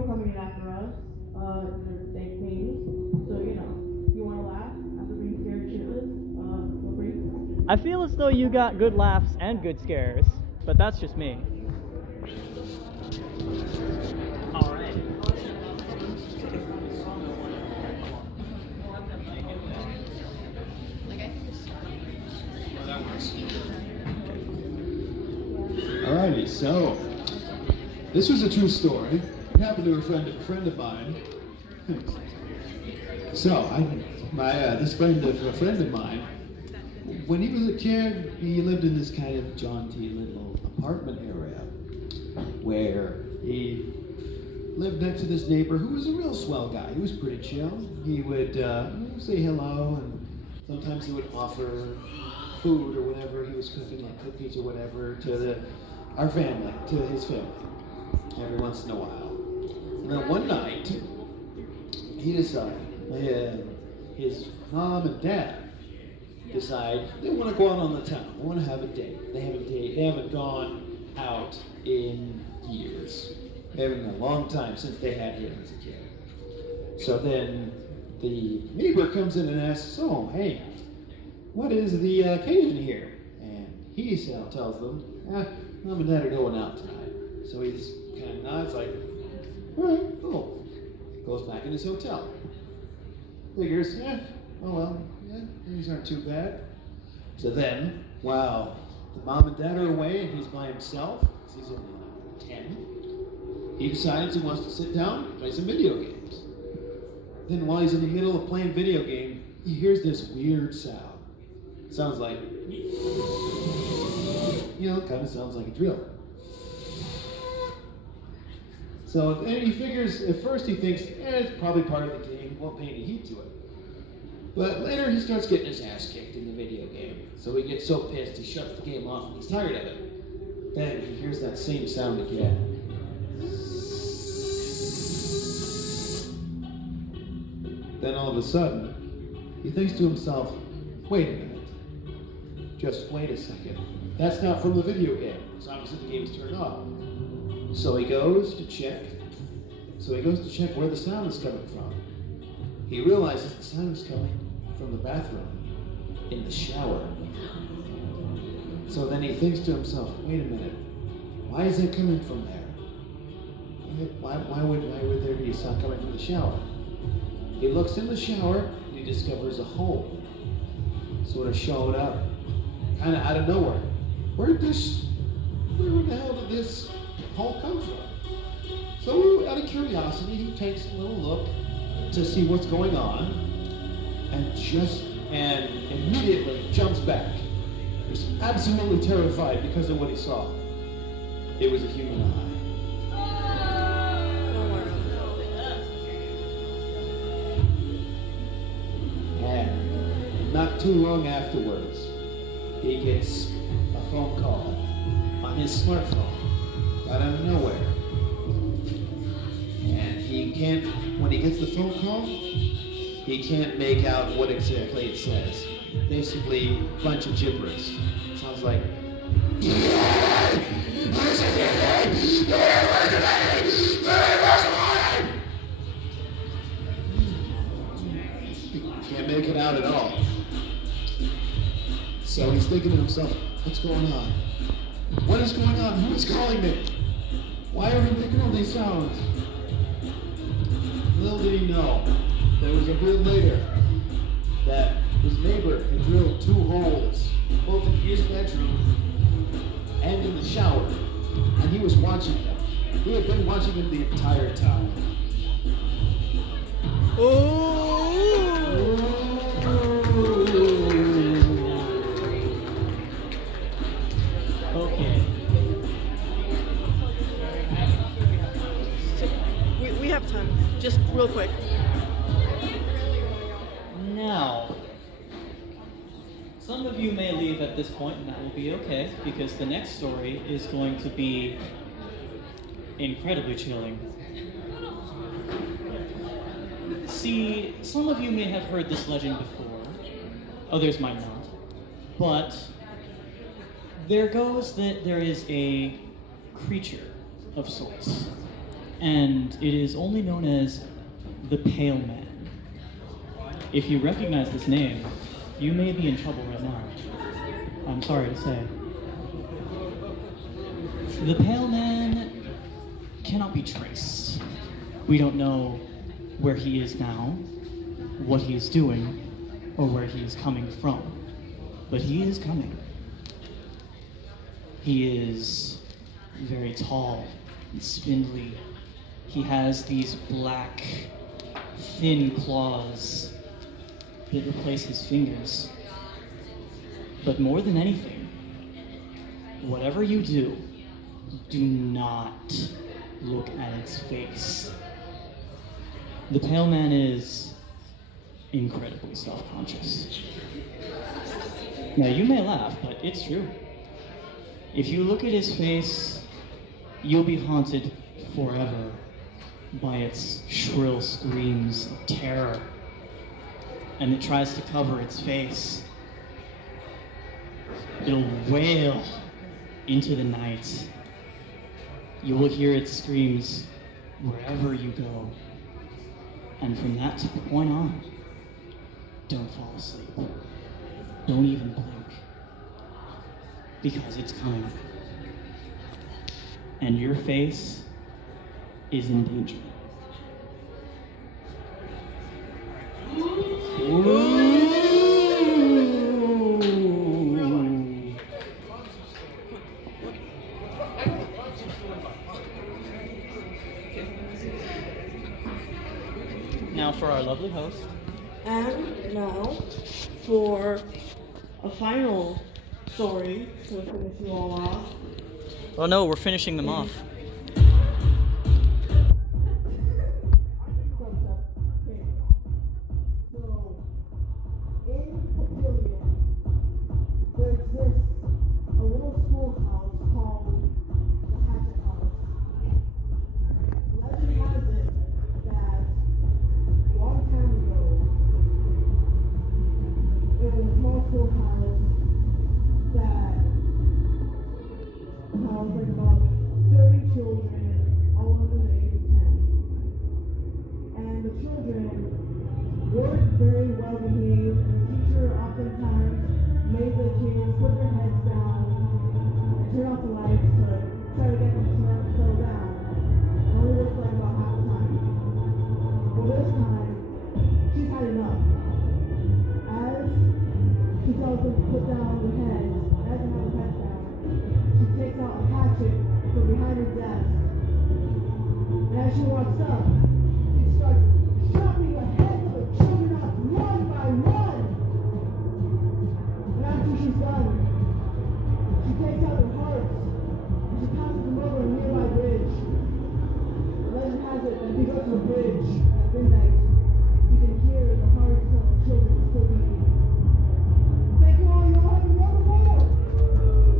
coming after us. They paid. So, you want to laugh after being scared shitless? Feel free. I feel as though you got good laughs and good scares, but that's just me. Alright. Alrighty, so this was a true story. It happened to a friend of mine. So this friend of a friend of mine, when he was a kid, he lived in this kind of jaunty little apartment area where he lived next to this neighbor who was a real swell guy. He was pretty chill. He would say hello, and sometimes he would offer food or whatever he was cooking, like cookies or whatever, to our family, to his family, every once in a while. And then one night, he decided, his mom and dad decide they want to go out on the town. They want to have a date. They haven't gone out in years. They haven't in a long time since they had him as a kid. So then the neighbor comes in and asks, "Oh, hey, what is the occasion here?" And he tells them, "Mom and Dad are going out tonight." So he's kind of nods like, "All right, cool." Goes back in his hotel. Figures, these aren't too bad. So then, while the mom and dad are away and he's by himself, because he's only like 10, he decides he wants to sit down and play some video games. Then while he's in the middle of playing video game, he hears this weird sound. It sounds like, kind of sounds like a drill. So then he figures, at first he thinks, it's probably part of the game, won't pay any heed to it. But later he starts getting his ass kicked in the video game. So he gets so pissed he shuts the game off and he's tired of it. Then he hears that same sound again. Then all of a sudden, he thinks to himself, wait a minute. Just wait a second. That's not from the video game. Because obviously the game is turned off. So he goes to check where the sound is coming from. He realizes the sound is coming from the bathroom, in the shower. So then he thinks to himself, wait a minute, why is it coming from there? Why would there be a sound coming from the shower? He looks in the shower and he discovers a hole sort of showing up, kind of out of nowhere. Where the hell did this hole come from? So out of curiosity, he takes a little look to see what's going on, and immediately jumps back. He's absolutely terrified because of what he saw. It was a human eye. And not too long afterwards, he gets a phone call on his smartphone out of nowhere. And when he gets the phone call, he can't make out what exactly it says. Basically, a bunch of gibberish. It sounds like, can't make it out at all. So he's thinking to himself, what's going on? What is going on? Who is calling me? Why are we making all these sounds? Little did he know, there was a bit later that his neighbor had drilled 2 holes, both in his bedroom and in the shower, and he was watching them. He had been watching them the entire time. Okay. We have time. Just real quick. Now, some of you may leave at this point, and that will be okay, because the next story is going to be incredibly chilling. See, some of you may have heard this legend before, others might not, but there goes that there is a creature of sorts, and it is only known as the Pale Man. If you recognize this name, you may be in trouble right now. I'm sorry to say. The Pale Man cannot be traced. We don't know where he is now, what he is doing, or where he is coming from. But he is coming. He is very tall and spindly. He has these black, thin claws that replace his fingers. But more than anything, whatever you do, do not look at its face. The Pale Man is incredibly self-conscious. Now, you may laugh, but it's true. If you look at his face, you'll be haunted forever by its shrill screams of terror. And it tries to cover its face. It'll wail into the night. You will hear its screams wherever you go. And from that point on, don't fall asleep. Don't even blink. Because it's coming. And your face is in danger. Now for our lovely host. And now, for a final story to finish you all off. Oh no, we're finishing them off. There exists a little schoolhouse called the Hatchet House. Legend has it that a long time ago, it was a small schoolhouse that housed like about 30 children, all under the age of 10. And the children weren't very well behaved, and the teacher oftentimes made the kids put their heads down and turn off the lights to try to get them to settle down. It only worked for like about half the time. Well, this time, she's had enough. As she tells them to put down their heads, as they have their heads down, she takes out a hatchet from behind her desk. And as she walks up, she starts chopping the heads of the children off one by one. And after she's done, she takes out their hearts and she passes them over a nearby bridge. The legend has it that if you go to the bridge at midnight,